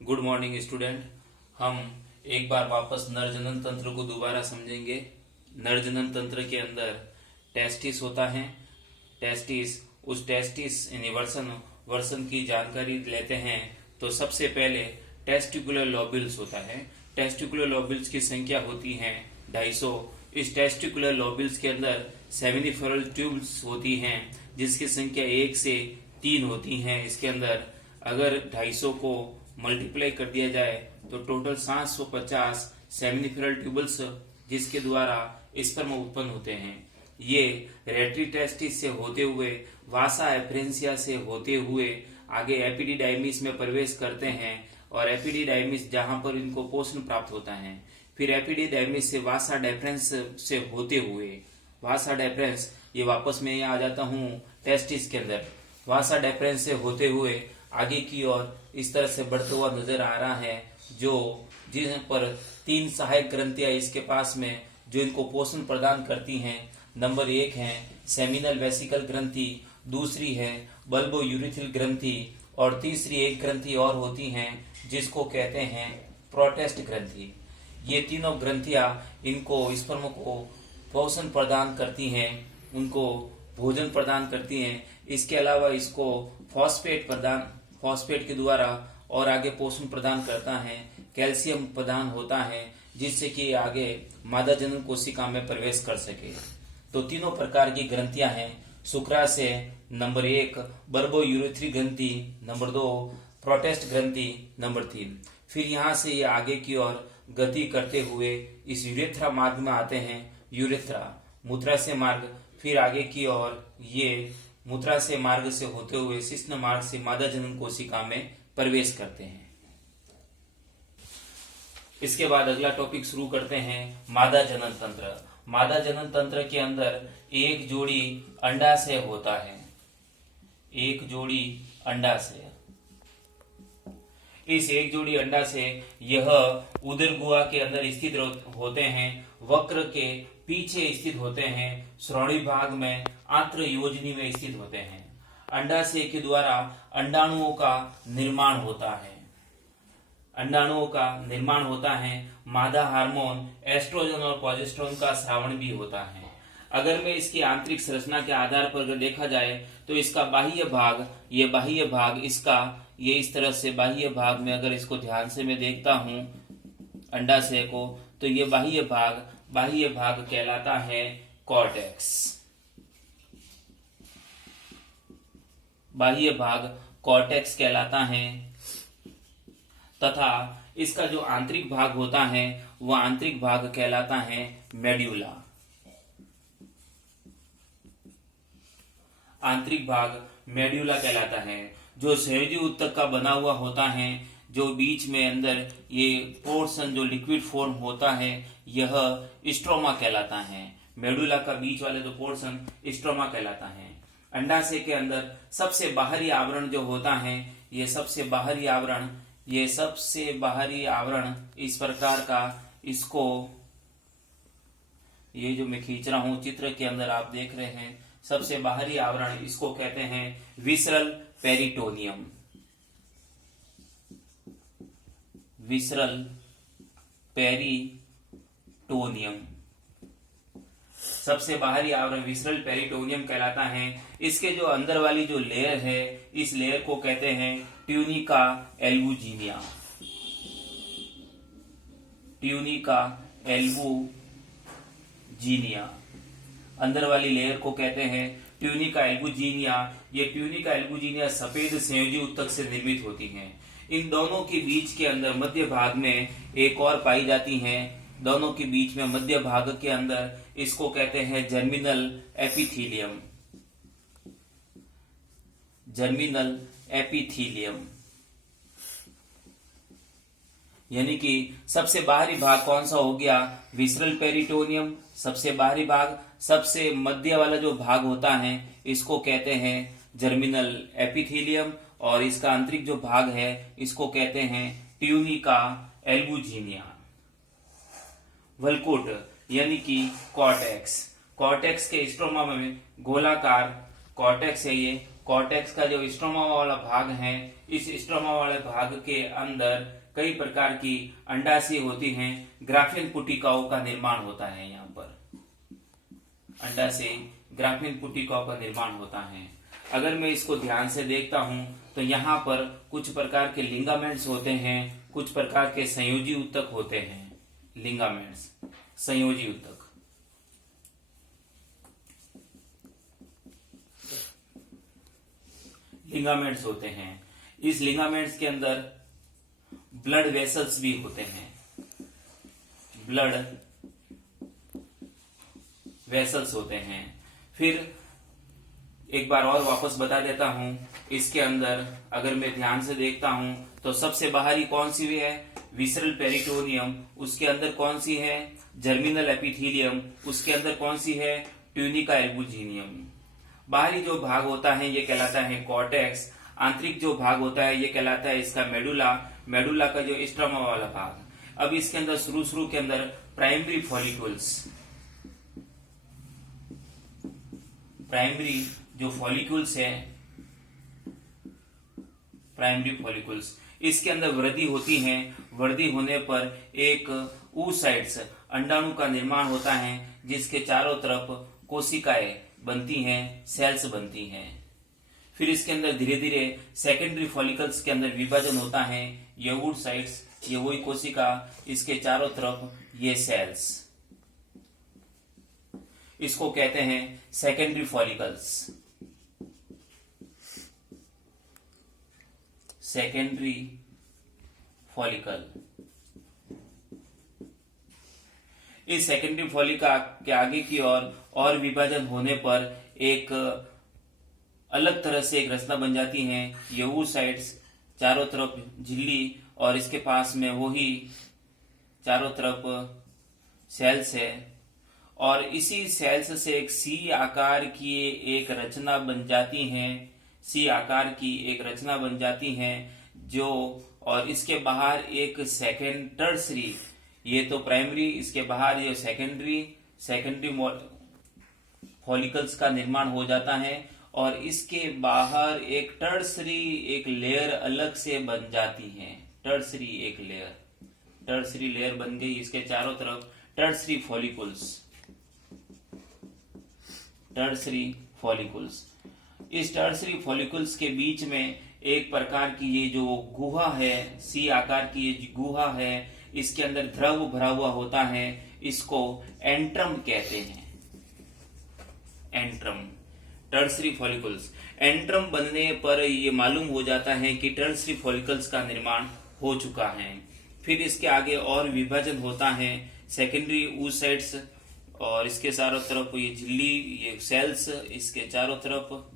Good morning student. हम एक बार वापस नर जनन तंत्र को दोबारा समझेंगे। नर जनन तंत्र के अंदर टेस्टिस होता है। उस टेस्टिस यानी वर्सन की जानकारी लेते हैं तो सबसे पहले टेस्टिकुलर लोब्यूल्स होता है। टेस्टिकुलर लोब्यूल्स की संख्या होती है 250। इस टेस्टिकुलर लोब्यूल्स के अंदर सेमिनिफेरल ट्यूब्स होती हैं जिसकी संख्या 1 से 3 होती हैं। इसके अंदर अगर 250 को मल्टीप्लाई कर दिया जाए तो टोटल 750 सेमिनिफेरल ट्यूबल्स जिसके द्वारा स्पर्म उत्पन्न होते हैं। ये रेट्री टेस्टिस से होते हुए वासा एफरेंसिया से होते हुए आगे एपिडिडाइमिस में प्रवेश करते हैं और एपिडिडाइमिस जहां पर इनको पोषण प्राप्त होता है, फिर एपिडिडाइमिस से वासा डेफरेंस से होते हुए वासा डेफरेंस, ये वापस मैं आ जाता हूँ टेस्टिस के अंदर, वासा डेफरेंस से होते हुए आगे की ओर इस तरह से बढ़ता हुआ नजर आ रहा है, जो जिन पर 3 सहायक ग्रंथियां इसके पास में जो इनको पोषण प्रदान करती हैं। नंबर 1 है सेमिनल वेसिकल ग्रंथि, दूसरी है बल्बो यूरिथिल ग्रंथि और तीसरी एक ग्रंथि और होती हैं जिसको कहते हैं प्रोटेस्ट ग्रंथि। ये तीनों ग्रंथियां इनको स्पर्म को पोषण प्रदान करती हैं, उनको भोजन प्रदान करती हैं। इसके अलावा इसको फॉस्फेट के द्वारा और आगे पोषण प्रदान करता है, कैल्शियम प्रदान होता है जिससे कि आगे मादा जनन कोशिका में प्रवेश कर सके। तो तीनों प्रकार की ग्रंथियां हैं। शुक्राशय नंबर 1, बर्बो यूरिथ्री ग्रंथि नंबर 2, प्रोटेस्ट ग्रंथि नंबर 3। फिर यहाँ से ये आगे की ओर गति करते हुए इस यूरेथ्रा मार्ग में आते हैं। यूरेथ्रा मूत्राशय मार्ग, फिर आगे की ओर ये मूत्राशय मार्ग से होते हुए शिश्न मार्ग से मादा जनन कोशिका में प्रवेश करते हैं। इसके बाद अगला टॉपिक शुरू करते हैं मादा जनन तंत्र। मादा जनन तंत्र के अंदर एक जोड़ी अंडाशय होता है, एक जोड़ी अंडाशय। इस एक जोड़ी अंडाशय यह उदर गुहा के अंदर स्थित होते हैं, वक्र के पीछे स्थित होते हैं, श्रोणी भाग में आंत्र योजनी में स्थित होते हैं। अंडाशय के द्वारा अंडाणुओं का निर्माण होता है। अंडाणुओं का निर्माण होता है, मादा हार्मोन एस्ट्रोजन और प्रोजेस्टेरोन का स्रावण भी होता है। अगर मैं इसकी आंतरिक संरचना के आधार पर अगर देखा जाए तो इसका बाह्य भाग, ये बाह्य भाग इसका ये इस तरह से बाह्य भाग में अगर इसको ध्यान से मैं देखता हूं अंडाशय को, तो ये बाह्य भाग कहलाता है कॉर्टेक्स। बाह्य भाग कॉर्टेक्स कहलाता है तथा इसका जो आंतरिक भाग होता है वह आंतरिक भाग कहलाता है मेड्यूला। आंतरिक भाग मेड्यूला कहलाता है, जो संयोजी ऊतक का बना हुआ होता है, जो बीच में अंदर ये पोर्शन जो लिक्विड फॉर्म होता है यह स्ट्रोमा कहलाता है। मेडुला का बीच वाले जो पोर्शन स्ट्रोमा कहलाता है। अंडाशय के अंदर सबसे बाहरी आवरण जो होता है, ये सबसे बाहरी आवरण इस प्रकार का, इसको ये जो मैं खींच रहा हूं चित्र के अंदर आप देख रहे हैं, सबसे बाहरी आवरण इसको कहते हैं विसरल पेरिटोनियम। विसरल पेरिटोनियम सबसे बाहरी आवरण विसरल पेरिटोनियम कहलाता है। इसके जो अंदर वाली जो लेयर है, इस लेयर को कहते हैं ट्यूनिका एल्बुजिनिया। ट्यूनिका एल्बुजिनिया, अंदर वाली लेयर को कहते हैं ट्यूनिका एल्बुजिनिया। ये ट्यूनिका एल्बुजिनिया सफेद संयोजी ऊतक से निर्मित होती हैं। इन दोनों के बीच के अंदर मध्य भाग में एक और पाई जाती हैं। दोनों के बीच में मध्य भाग के अंदर इसको कहते हैं जर्मिनल एपिथीलियम। जर्मिनल एपिथीलियम यानी कि सबसे बाहरी भाग कौन सा हो गया, विसरल पेरिटोनियम सबसे बाहरी भाग। सबसे मध्य वाला जो भाग होता है इसको कहते हैं जर्मिनल एपिथीलियम और इसका आंतरिक जो भाग है इसको कहते हैं ट्यूनिका एल्बुजिनिया। वल्कुट यानी कि कॉर्टेक्स, कॉर्टेक्स के स्ट्रोमा में गोलाकार कॉर्टेक्स है। ये कॉर्टेक्स का जो स्ट्रोमा वाला भाग है इस स्ट्रोमा वाले भाग के अंदर कई प्रकार की अंडाशय होती हैं, ग्राफियन पुटिकाओं का निर्माण होता है। यहाँ पर अंडाशय ग्राफियन पुटिकाओं का निर्माण होता है। अगर मैं इसको ध्यान से देखता हूं तो यहाँ पर कुछ प्रकार के लिंगामेंट्स होते हैं, कुछ प्रकार के संयोजी ऊतक होते हैं। लिंगामेंट्स, संयोजी ऊतक, लिंगामेंट्स होते हैं। इस लिंगामेंट्स के अंदर ब्लड वेसल्स भी होते हैं, ब्लड वेसल्स होते हैं। फिर एक बार और वापस बता देता हूं, इसके अंदर अगर मैं ध्यान से देखता हूं तो सबसे बाहरी कौन सी है, विसरल पेरिटोनियम, उसके अंदर कौन सी है, जर्मिनल एपिथेलियम, उसके अंदर कौन सी है, ट्यूनिका एल्बुजिनियम। बाहरी जो भाग होता है ये कहलाता है कॉर्टेक्स, आंतरिक जो भाग होता है ये कहलाता है इसका मेडुला, मेडुला का जो स्ट्रोमा वाला भाग। अब इसके अंदर शुरू के अंदर प्राइमरी फॉलिक्यूल्स, प्राइमरी जो फॉलिक्यूल्स है, प्राइमरी फॉलिक्यूल्स, इसके अंदर वृद्धि होती है। वृद्धि होने पर एक oocytes अंडाणु का निर्माण होता है, जिसके चारों तरफ कोशिकाएं बनती हैं, सेल्स बनती हैं। फिर इसके अंदर धीरे धीरे सेकेंडरी फॉलिकल्स के अंदर विभाजन होता है। ये oocytes, ये वही कोशिका, इसके चारों तरफ ये सेल्स, इसको कहते हैं सेकेंडरी फॉलिकल्स, सेकेंडरी फॉलिकल। इस सेकेंडरी फॉलिका के आगे की ओर और विभाजन होने पर एक अलग तरह से एक रचना बन जाती है। ये oocytes चारों तरफ झिल्ली और इसके पास में वही चारों तरफ सेल्स है, और इसी सेल्स से एक सी आकार की एक रचना बन जाती है, सी आकार की एक रचना बन जाती है जो, और इसके बाहर एक सेकेंड टर्सरी, ये तो प्राइमरी, इसके बाहर ये सेकेंडरी फॉलिकल्स का निर्माण हो जाता है, और इसके बाहर एक टर्सरी एक लेयर अलग से बन जाती है। टर्सरी एक लेयर, टर्सरी लेयर बन गई, इसके चारों तरफ टर्सरी फॉलिकल्स, टर्सरी फॉलिकल्स। इस टर्सरी फॉलिकल्स के बीच में एक प्रकार की ये जो गुहा है, सी आकार की ये गुहा है, इसके अंदर द्रव भरा हुआ होता है, इसको एंट्रम कहते हैं। Antrum, tertiary follicles. एंट्रम बनने पर ये मालूम हो जाता है कि टर्सरी फॉलिकल्स का निर्माण हो चुका है। फिर इसके आगे और विभाजन होता है, सेकेंडरी oocytes, और इसके चारों तरफ ये झिल्ली, ये सेल्स, इसके चारों तरफ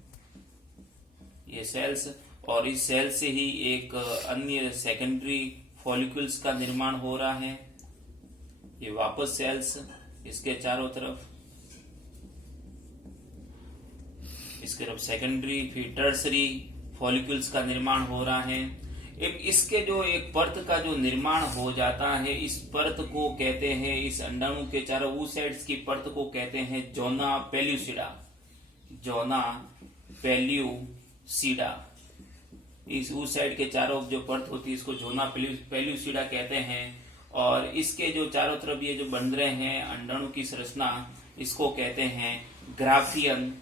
ये सेल्स, और इस सेल से ही एक अन्य सेकेंडरी फॉलिकल्स का निर्माण हो रहा है। ये वापस सेल्स, इसके चारों तरफ, इसके तरफ सेकेंडरी, फिर टर्सरी फॉलिकल्स का निर्माण हो रहा है। इसके जो एक परत का जो निर्माण हो जाता है, इस परत को कहते हैं, इस अंडाणु के चारों oocytes की परत को कहते हैं जोना पेल्यूसिडा, जोना पेल्यूसिडा। इस oocyte के चारों जो परत होती है इसको जोना पेल्यूसिडा कहते हैं, और इसके जो चारों तरफ ये जो बन रहे हैं अंडाणु की संरचना, इसको कहते हैं ग्राफियन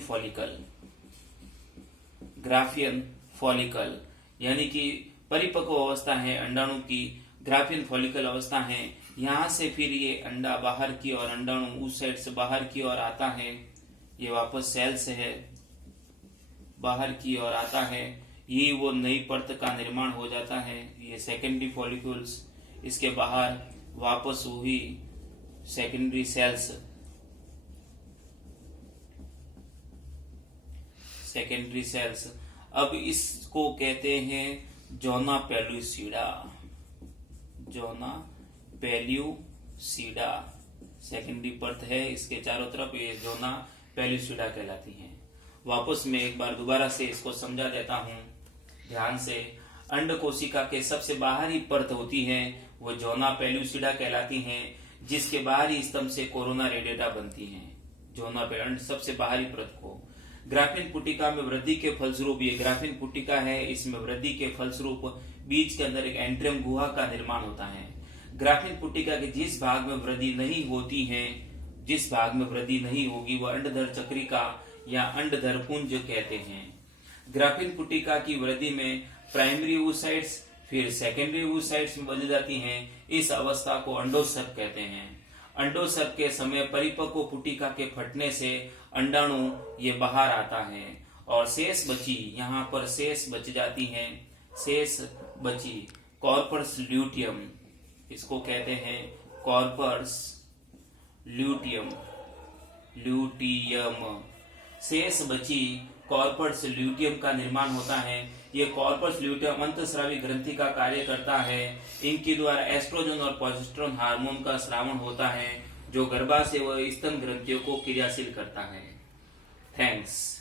फॉलिकल, ग्राफियन फॉलिकल, यानी कि परिपक्व अवस्था है अंडाणु की, ग्राफियन फॉलिकल अवस्था है। यहां से फिर ये अंडा बाहर की ओर, अंडाणु oocyte से बाहर की ओर आता है, ये वापस सेल से है, बाहर की ओर आता है, ये वो नई परत का निर्माण हो जाता है। ये सेकेंडरी फॉलिकल्स, इसके बाहर वापस वही सेकेंडरी सेल्स, सेकेंडरी सेल्स। अब इसको कहते हैं जोना पेल्यूसिडा, जोना पेल्यूसिडा सेकेंडरी परत है, इसके चारों तरफ ये जोना पेल्यूसिडा कहलाती है। वापस मैं एक बार दोबारा से इसको समझा देता हूं ध्यान से। अंड कोशिका के सबसे बाहरी परत होती है वो जोना पेल्यूसिडा कहलाती है, जिसके बाहरी स्तंभ से कोरोना रेडिएटा बनती है। जोना पेल्यूसिडा सबसे बाहरी परत को, ग्राफीन पुटिका में वृद्धि के फलस्वरूप, ये ग्राफीन पुटिका है, इसमें वृद्धि के फलस्वरूप बीज के अंदर एक एंट्रियम गुहा का निर्माण होता है। ग्राफीन पुटिका के जिस भाग में वृद्धि नहीं होती है, जिस भाग में वृद्धि नहीं होगी, वह अंडधर चक्रिका या अंडधर पुंज कहते हैं। ग्राफीन पुटिका की वृद्धि में प्राइमरी oocytes फिर सेकेंडरी oocytes में बदल जाती हैं। इस अवस्था को अंडोत्सर्ग कहते हैं। अंडोत्सर्ग के समय परिपक्व पुटिका के फटने से अंडाणु ये बाहर आता है और शेष बची, यहाँ पर शेष बच जाती हैं, शेष बची कॉर्पस ल्यूटियम, इसको कहते हैं कॉर्पस ल्यूटियम, शेष बची कॉर्पस ल्यूटियम का निर्माण होता है। ये कॉर्पस ल्यूटियम अंतःस्रावी ग्रंथि का कार्य करता है। इनके द्वारा एस्ट्रोजन और प्रोजेस्टेरोन हार्मोन का स्रावण होता है, जो गर्भाशय व स्तन ग्रंथियों को क्रियाशील करता है। थैंक्स।